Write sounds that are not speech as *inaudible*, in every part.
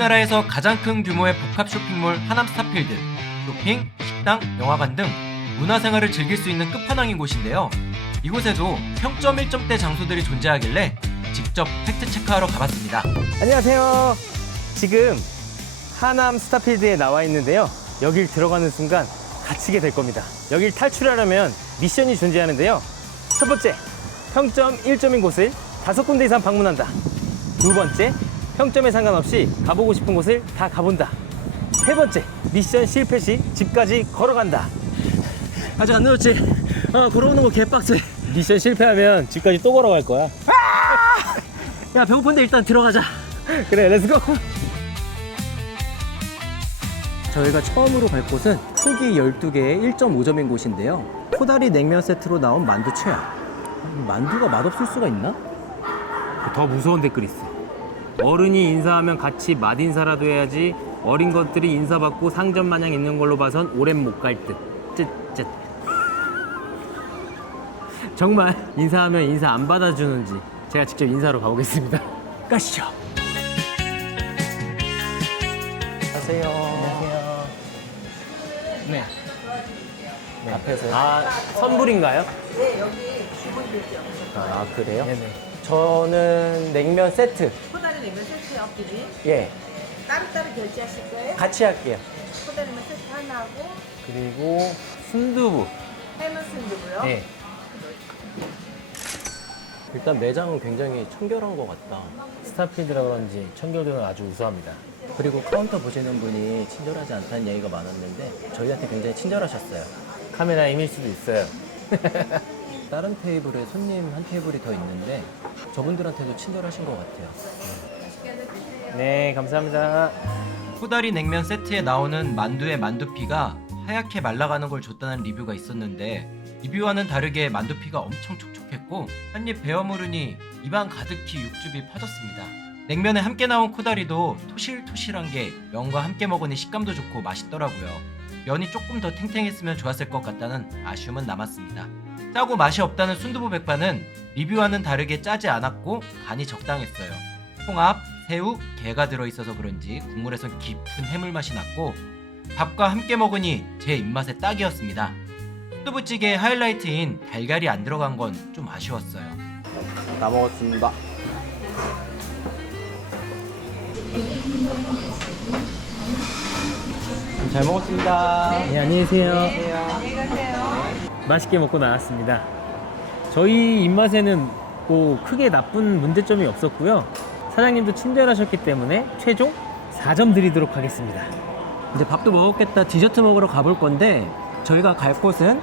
우리나라에서 가장 큰 규모의 복합 쇼핑몰 하남 스타필드, 쇼핑, 식당, 영화관 등 문화생활을 즐길 수 있는 끝판왕인 곳인데요. 이곳에도 평점 1점대 장소들이 존재하길래 직접 팩트 체크하러 가봤습니다. 안녕하세요. 지금 하남 스타필드에 나와 있는데요. 여길 들어가는 순간 갇히게 될 겁니다. 여길 탈출하려면 미션이 존재하는데요. 첫 번째, 평점 1점인 곳을 다섯 군데 이상 방문한다. 두 번째, 평점에 상관없이 가보고 싶은 곳을 다 가본다. 세 번째, 미션 실패 시 집까지 걸어간다. 아직 안 늦었지? 아, 걸어오는 거 개빡세. 미션 실패하면 집까지 또 걸어갈 거야. 야, 배고픈데 일단 들어가자. 그래, 렛츠고. 저희가 처음으로 갈 곳은 후기 12개에 1.5점인 곳인데요. 코다리 냉면 세트로 나온 만두 최악. 만두가 맛없을 수가 있나? 더 무서운 댓글 있어. 어른이 인사하면 같이 맛인사라도 해야지 어린 것들이 인사받고 상점 마냥 있는 걸로 봐선 오랜 못 갈 듯. 쯧쯧. *laughs* 정말 인사하면 인사 안 받아주는지 제가 직접 인사로 가보겠습니다. *laughs* 가시죠. 안녕하세요. 안녕하세요. 네. 앞에서요? 아, 선불인가요? 네, 여기 주문 들죠. 아, 그래요? 네네. 저는 냉면 세트. 코다리 냉면 세트 없기지 예. 따로따로 결제하실 거예요? 같이 할게요. 코다리 냉면 세트 하나하고 그리고 순두부. 해물 순두부요. 예. 일단 매장은 굉장히 청결한 것 같다. 스타필드라 그런지 청결도는 아주 우수합니다. 그리고 카운터 보시는 분이 친절하지 않다는 얘기가 많았는데 저희한테 굉장히 친절하셨어요. 카메라 임일 수도 있어요. *laughs* 다른 테이블에 손님 한 테이블이 더 있는데 저분들한테도 친절하신 것 같아요. 네, 감사합니다. 코다리 냉면 세트에 나오는 만두의 만두피가 하얗게 말라가는 걸 줬다는 리뷰가 있었는데 리뷰와는 다르게 만두피가 엄청 촉촉했고 한 입 베어 무르니 입안 가득히 육즙이 퍼졌습니다. 냉면에 함께 나온 코다리도 토실토실한 게 면과 함께 먹으니 식감도 좋고 맛있더라고요. 면이 조금 더 탱탱했으면 좋았을 것 같다는 아쉬움은 남았습니다. 짜고 맛이 없다는 순두부 백반은 리뷰와는 다르게 짜지 않았고 간이 적당했어요. 홍합, 새우, 게가 들어있어서 그런지 국물에선 깊은 해물 맛이 났고 밥과 함께 먹으니 제 입맛에 딱이었습니다. 순두부찌개의 하이라이트인 달걀이 안 들어간 건 좀 아쉬웠어요. 다 먹었습니다. 잘 먹었습니다. 네, 안녕히 계세요. 안녕히 가세요. 맛있게 먹고 나왔습니다. 저희 입맛에는 뭐 크게 나쁜 문제점이 없었고요. 사장님도 친절하셨기 때문에 최종 4점 드리도록 하겠습니다. 이제 밥도 먹었겠다 디저트 먹으러 가볼 건데 저희가 갈 곳은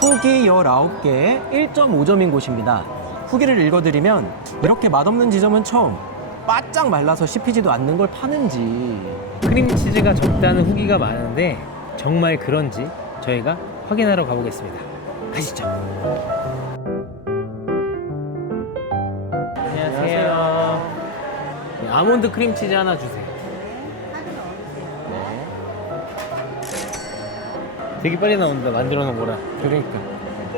후기 19개에 1.5점인 곳입니다. 후기를 읽어드리면 이렇게 맛없는 지점은 처음 바짝 말라서 씹히지도 않는 걸 파는지 크림치즈가 적다는 후기가 많은데 정말 그런지 저희가 확인하러 가보겠습니다. 가시죠. 네, 아몬드 크림치즈 하나 주세요. 네. 되게 빨리 나온다. 만들어 놓은 거라. 그러니까.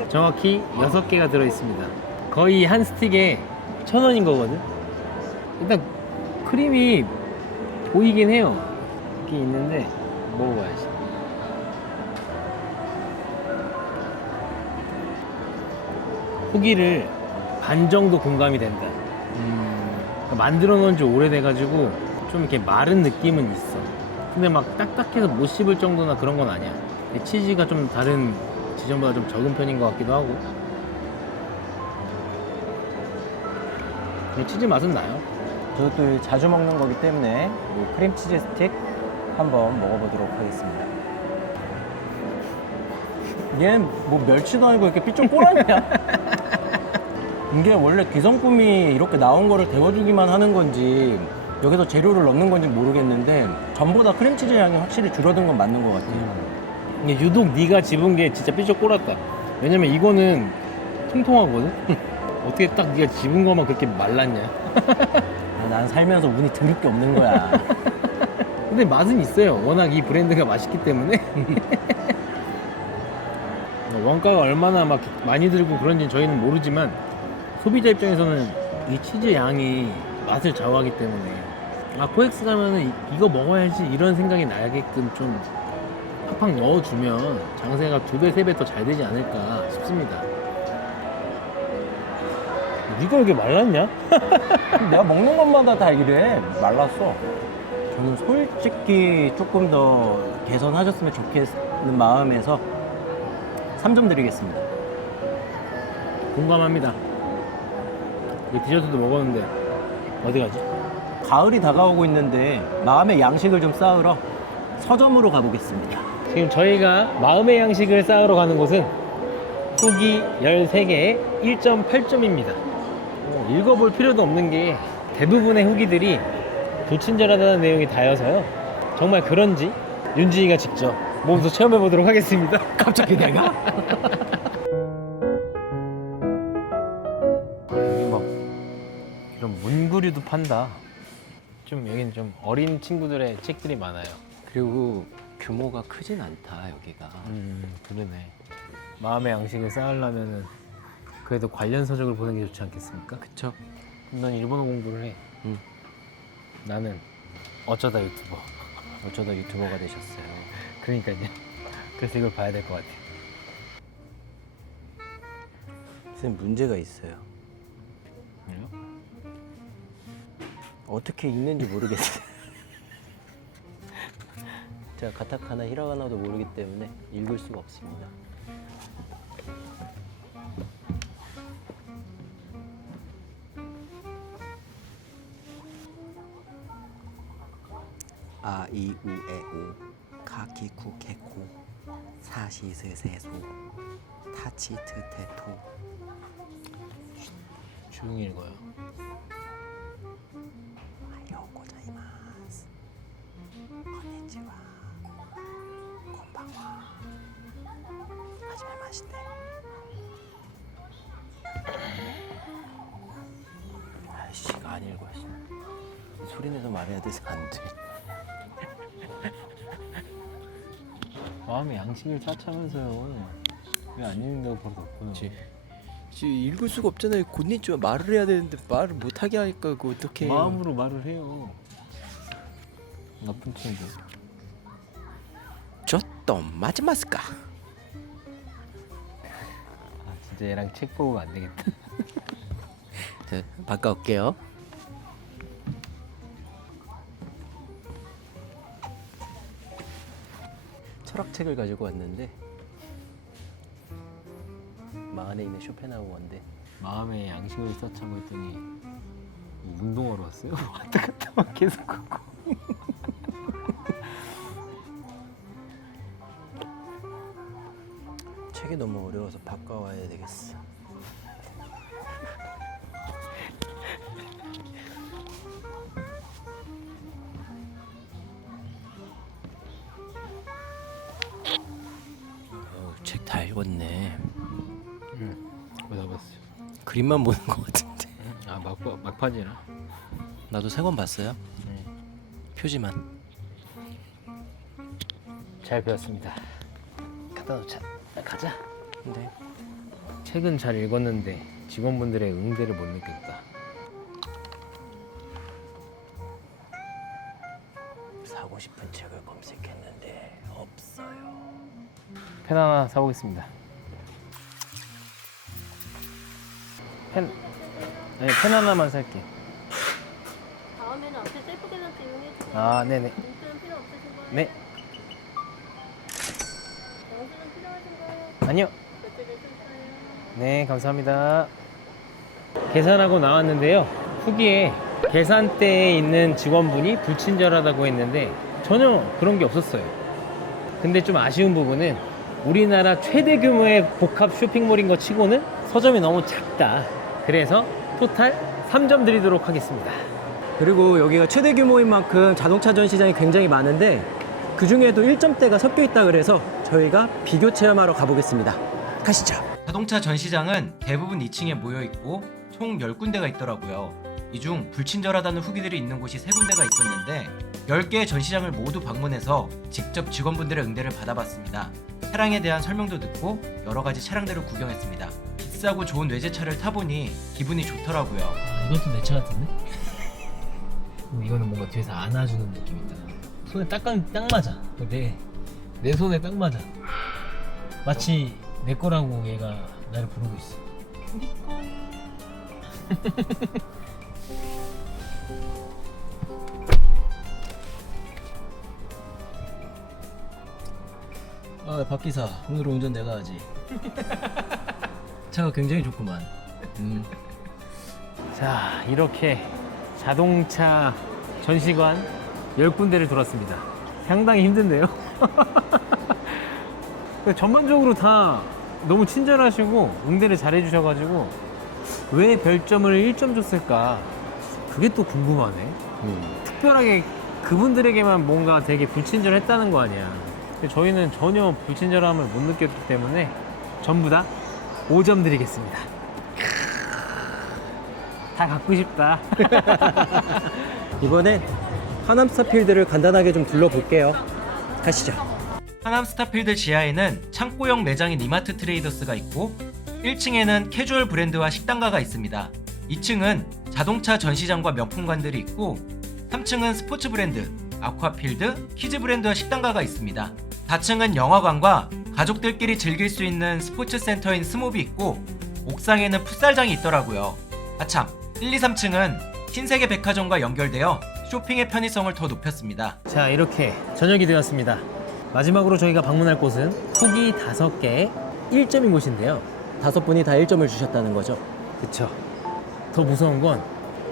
정확히 6개가 들어 있습니다. 거의 한 스틱에 천 원인 거거든. 일단 크림이 보이긴 해요. 이렇게 있는데 먹어봐야지. 후기를 반 정도 공감이 된다. 만들어 놓은 지 오래돼가지고 좀 이렇게 마른 느낌은 있어. 근데 막 딱딱해서 못 씹을 정도나 그런 건 아니야. 치즈가 좀 다른 지점보다 좀 적은 편인 것 같기도 하고. 치즈 맛은 나요. 저도 자주 먹는 거기 때문에 이 크림치즈 스틱 한번 먹어보도록 하겠습니다. 얘는 뭐 멸치도 아니고 이렇게 삐쩍 꼬라냐? *laughs* 이게 원래 기성품이 이렇게 나온 거를 데워주기만 하는 건지 여기서 재료를 넣는 건지 모르겠는데 전보다 크림치즈 양이 확실히 줄어든 건 맞는 것 같아요. 이게 유독 네가 집은 게 진짜 삐쩍 꼬랐다. 왜냐면 이거는 통통하거든. *laughs* 어떻게 딱 네가 집은 거만 그렇게 말랐냐? *laughs* 아, 난 살면서 운이 드럽게 없는 거야. *laughs* 근데 맛은 있어요. 워낙 이 브랜드가 맛있기 때문에. 원가가 얼마나 막 많이 들고 그런지 저희는 모르지만 소비자 입장에서는 이 치즈 양이 맛을 좌우하기 때문에 아 코엑스 가면은 이- 이거 먹어야지 이런 생각이 나게끔 좀 팍팍 넣어주면 장세가 두 배 세 배 더 잘 되지 않을까 싶습니다. 네가 이렇게 말랐냐? *laughs* 내가 먹는 것마다 다 이래 말랐어. 저는 솔직히 조금 더 개선하셨으면 좋겠는 마음에서 3점 드리겠습니다. 공감합니다. 이 디저트도 먹었는데 어디 가지? 가을이 다가오고 있는데 마음의 양식을 좀 쌓으러 서점으로 가보겠습니다. 지금 저희가 마음의 양식을 쌓으러 가는 곳은 후기 13개에 1.8점입니다. 읽어볼 필요도 없는 게 대부분의 후기들이 불친절하다는 내용이 다여서요. 정말 그런지 윤지희가 직접 몸소 체험해 보도록 하겠습니다. *laughs* 갑자기 내가? *laughs* 문구류도 판다. 좀 여긴 좀 어린 친구들의 책들이 많아요. 그리고 규모가 크진 않다 여기가. 음, 그러네. 마음의 양식을 쌓으려면은 그래도 관련 서적을 보는 게 좋지 않겠습니까? 그쵸? 난 일본어 공부를 해. 응. 나는 어쩌다 유튜버. 어쩌다 유튜버가 되셨어요. 그러니까요. 그래서 이걸 봐야 될 것 같아. 선생님 문제가 있어요. 어떻게 읽는지 모르겠어요. *laughs* 제가 가타카나 히라가나도 모르기 때문에 읽을 수가 없습니다. 아, 이, 우, 에, 오, 카키, 쿠, 케코, 사시, 스, 세, 소, 타치, 트, 테, 토. 조용히 읽어요. 안녕하세요. 곰팡과 마지막 맛인데. 아이씨가 안 읽어. 씨. 소리 내서 말해야 돼서 안 돼. *laughs* 마음의 양심을 쫓아면서요. 왜 안 읽는다고 바로 덮구나. 지 읽을 수가 없잖아요. 곧니 좀 말을 해야 되는데 말을 못하게 하니까 그 어떻게? 마음으로 말을 해요. 나쁜 친구. 마지마스까? 아 진짜 얘랑 책 보고 안 되겠다. *laughs* 자, 바꿔올게요. 철학책을 가지고 왔는데 마흔에 있는 쇼펜하우어인데 마음의 양식을 쌓자고 했더니 뭐 운동하러 왔어요? *laughs* 왔다 갔다 막 계속 하고. 책이 너무 어려워서 바꿔와야 되겠어. 책 다 읽었네. 어디다 봤어요? 그림만 보는 것 같은데. 아 막, 막판이라. 나도 세 권 봤어요. 네. 표지만. 잘 배웠습니다. 갖다 놓자. 가자. 근데 책은 잘 읽었는데 직원분들의 응대를 못 느꼈다. 사고 싶은 책을 검색했는데 없어요. 펜 하나 사보겠습니다. 펜, 네, 펜 하나만 살게. 다음에는 앞에 셀프 계산대 이용해 주세요. 아, 네네. 필요 없으신 거예요? 네, 되셨어요? 네, 감사합니다. 계산하고 나왔는데요. 후기에 계산대에 있는 직원분이 불친절하다고 했는데 전혀 그런 게 없었어요. 근데 좀 아쉬운 부분은 우리나라 최대 규모의 복합 쇼핑몰인 것 치고는 서점이 너무 작다. 그래서 토탈 3점 드리도록 하겠습니다. 그리고 여기가 최대 규모인 만큼 자동차 전시장이 굉장히 많은데 그 중에도 1점대가 섞여 있다 그래서 저희가 비교 체험하러 가보겠습니다. 가시죠. 자동차 전시장은 대부분 2층에 모여 있고 총 10군데가 있더라고요. 이 중 불친절하다는 후기들이 있는 곳이 3군데가 있었는데 10개의 전시장을 모두 방문해서 직접 직원분들의 응대를 받아봤습니다. 차량에 대한 설명도 듣고 여러 가지 차량들을 구경했습니다. 비싸고 좋은 외제차를 타보니 기분이 좋더라고요. 이것도 내 차 같은데? 이거는 뭔가 뒤에서 안아주는 느낌 있잖아. 손에 딱, 딱, 딱 맞아. 내, 내 손에 딱 맞아. 마치 내 거라고 얘가 나를 부르고 있어. *laughs* 아 박기사 오늘 운전 내가 하지 차가 굉장히 좋구만 음. 자, 이렇게 자동차 전시관 10군데를 돌았습니다. 상당히 힘든데요? *laughs* 전반적으로 다 너무 친절하시고 응대를 잘해주셔가지고 왜 별점을 1점 줬을까? 그게 또 궁금하네. 특별하게 그분들에게만 뭔가 되게 불친절했다는 거 아니야. 근데 저희는 전혀 불친절함을 못 느꼈기 때문에 전부 다 5점 드리겠습니다. 다 갖고 싶다. *laughs* 이번엔 하남 스타필드를 간단하게 좀 둘러볼게요. 가시죠. 하남 스타필드 지하에는 창고형 매장인 이마트 트레이더스가 있고 1층에는 캐주얼 브랜드와 식당가가 있습니다. 2층은 자동차 전시장과 명품관들이 있고 3층은 스포츠 브랜드, 아쿠아필드, 키즈 브랜드와 식당가가 있습니다. 4층은 영화관과 가족들끼리 즐길 수 있는 스포츠 센터인 스모비 있고 옥상에는 풋살장이 있더라고요. 아참, 1, 2, 3층은 신세계 백화점과 연결되어 쇼핑의 편의성을 더 높였습니다. 자, 이렇게 저녁이 되었습니다. 마지막으로 저희가 방문할 곳은 후기 5개의 1점인 곳인데요. 다섯 분이 다 1점을 주셨다는 거죠. 그쵸. 더 무서운 건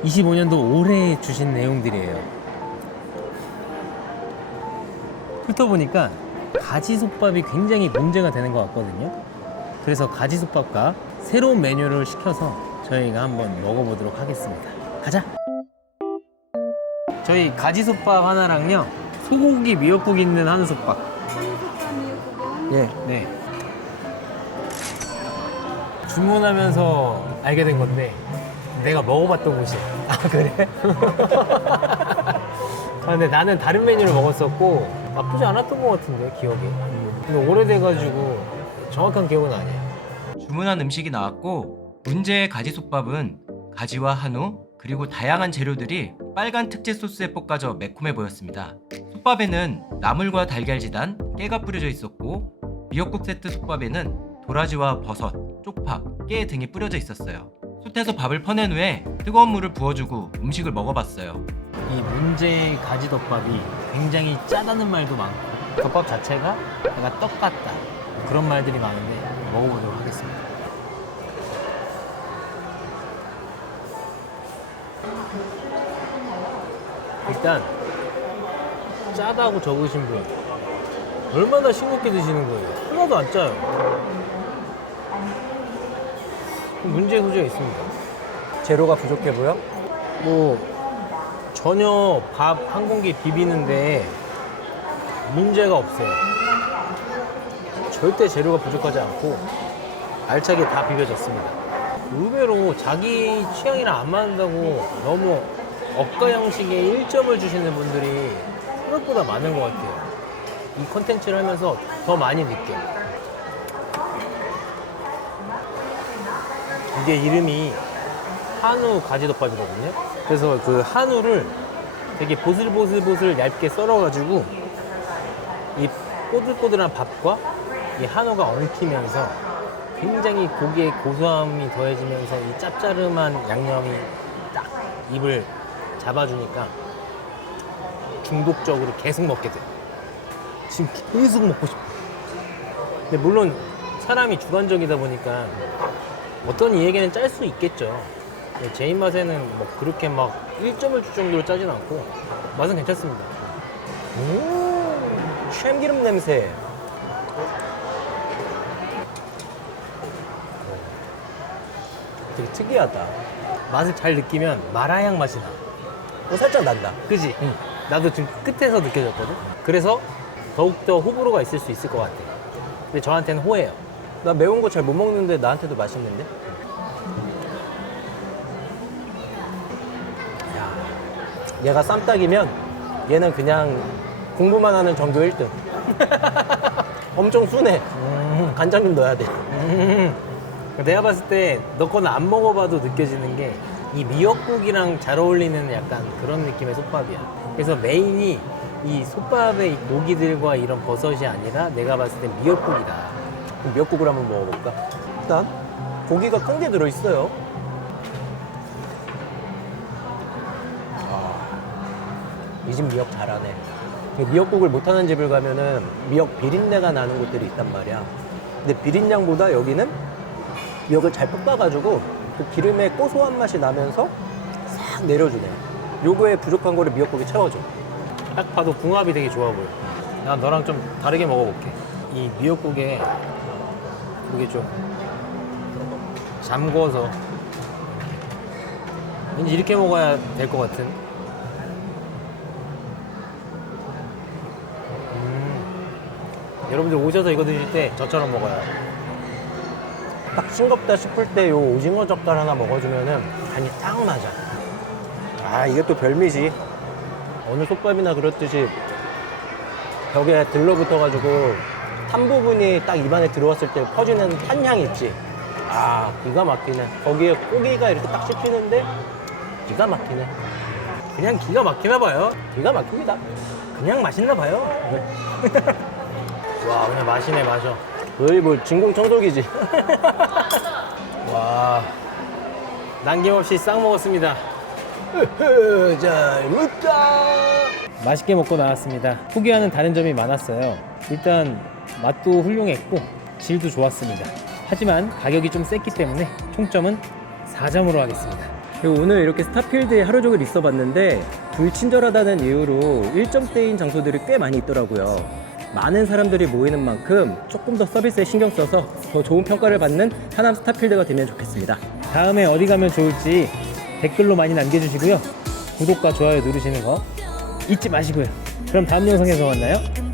25년도 올해 주신 내용들이에요. 훑어보니까 가지솥밥이 굉장히 문제가 되는 것 같거든요. 그래서 가지솥밥과 새로운 메뉴를 시켜서 저희가 한번 먹어보도록 하겠습니다. 가자! 저희 가지솥밥 하나랑요, 소고기 미역국 있는 한솥밥. 예. 네. 주문하면서 알게 된 건데 내가 먹어봤던 곳이야. 아 그래? *laughs* 아, 근데 나는 다른 메뉴를 먹었었고 나쁘지 않았던 것 같은데 기억이. 근데 오래돼가지고 정확한 기억은 아니야. 주문한 음식이 나왔고 문제의 가지솥밥은 가지와 한우 그리고 다양한 재료들이 빨간 특제 소스에 볶아져 매콤해 보였습니다. 솥밥에는 나물과 달걀 지단, 깨가 뿌려져 있었고 미역국 세트 솥밥에는 도라지와 버섯, 쪽파, 깨 등이 뿌려져 있었어요. 솥에서 밥을 퍼낸 후에 뜨거운 물을 부어주고 음식을 먹어봤어요. 이 문제의 가지덮밥이 굉장히 짜다는 말도 많고 덮밥 자체가 약간 떡 같다 그런 말들이 많은데 먹어보도록 하겠습니다. 일단 짜다고 적으신 분 얼마나 싱겁게 드시는 거예요? 하나도 안 짜요. 문제 소지가 있습니다. 재료가 부족해 보여? 뭐 전혀 밥 한 공기 비비는데 문제가 없어요. 절대 재료가 부족하지 않고 알차게 다 비벼졌습니다. 의외로 자기 취향이랑 안 맞는다고 너무 억가 형식의 1점을 주시는 분들이 생각보다 많은 것 같아요. 이 컨텐츠를 하면서 더 많이 느껴. 이게 이름이 한우 가지덮밥이거든요. 그래서 그 한우를 되게 보슬보슬보슬 얇게 썰어가지고 이 꼬들꼬들한 밥과 이 한우가 엉키면서 굉장히 고기의 고소함이 더해지면서 이 짭짜름한 양념이 딱 입을 잡아주니까 중독적으로 계속 먹게 돼. 지금 계속 먹고 싶어. 근데 물론 사람이 주관적이다 보니까 어떤 이에게는 짤 수 있겠죠. 제 입맛에는 뭐 그렇게 막 1점을 줄 정도로 짜진 않고 맛은 괜찮습니다. 오, 참기름 냄새. 되게 특이하다. 맛을 잘 느끼면 마라향 맛이 나. 어, 살짝 난다. 그지? 나도 지금 끝에서 느껴졌거든. 그래서 더욱더 호불호가 있을 수 있을 것 같아. 근데 저한테는 호예요. 나 매운 거 잘 못 먹는데 나한테도 맛있는데? 야, 얘가 쌈딱이면 얘는 그냥 공부만 하는 전교 1등. *laughs* 엄청 순해. 간장 좀 넣어야 돼. 음. 내가 봤을 때 너 거는 안 먹어봐도 느껴지는 게 이 미역국이랑 잘 어울리는 약간 그런 느낌의 솥밥이야. 그래서 메인이 이 솥밥의 이 고기들과 이런 버섯이 아니라 내가 봤을 때 미역국이다. 그럼 미역국을 한번 먹어볼까? 일단 고기가 큰 게 들어있어요. 이 집 미역 잘하네. 그 미역국을 못하는 집을 가면은 미역 비린내가 나는 곳들이 있단 말이야. 근데 비린내보다 여기는 미역을 잘 볶아가지고 그 기름의 고소한 맛이 나면서 싹 내려주네. 요거에 부족한 거를 미역국이 채워줘. 딱 봐도 궁합이 되게 좋아 보여. 난 너랑 좀 다르게 먹어볼게. 이 미역국에 이게 좀 잠궈서 왠지 이렇게 먹어야 될 것 같은. 음. 여러분들 오셔서 이거 드실 때 저처럼 먹어요. 딱 싱겁다 싶을 때 요 오징어 젓갈 하나 먹어주면은 간이 딱 맞아. 아 이게 또 별미지. 어느 솥밥이나 그렇듯이 벽에 들러붙어가지고 탄 부분이 딱 입안에 들어왔을 때 퍼지는 탄향 있지. 아 기가 막히네. 거기에 고기가 이렇게 딱 씹히는데 기가 막히네. 그냥 기가 막히나 봐요. 기가 막힙니다. 그냥 맛있나 봐요. *laughs* 와, 그냥 마시네 마셔. 거의 뭐 진공 청소기지. *laughs* 와, 남김없이 싹 먹었습니다. 잘 먹자. 맛있게 먹고 나왔습니다. 후기와는 다른 점이 많았어요. 일단 맛도 훌륭했고 질도 좋았습니다. 하지만 가격이 좀 셌기 때문에 총점은 4점으로 하겠습니다. 그리고 오늘 이렇게 스타필드에 하루 종일 있어 봤는데 불친절하다는 이유로 1점대인 장소들이 꽤 많이 있더라고요. 많은 사람들이 모이는 만큼 조금 더 서비스에 신경 써서 더 좋은 평가를 받는 하남 스타필드가 되면 좋겠습니다. 다음에 어디 가면 좋을지 댓글로 많이 남겨주시고요. 구독과 좋아요 누르시는 거 잊지 마시고요. 그럼 다음 영상에서 만나요.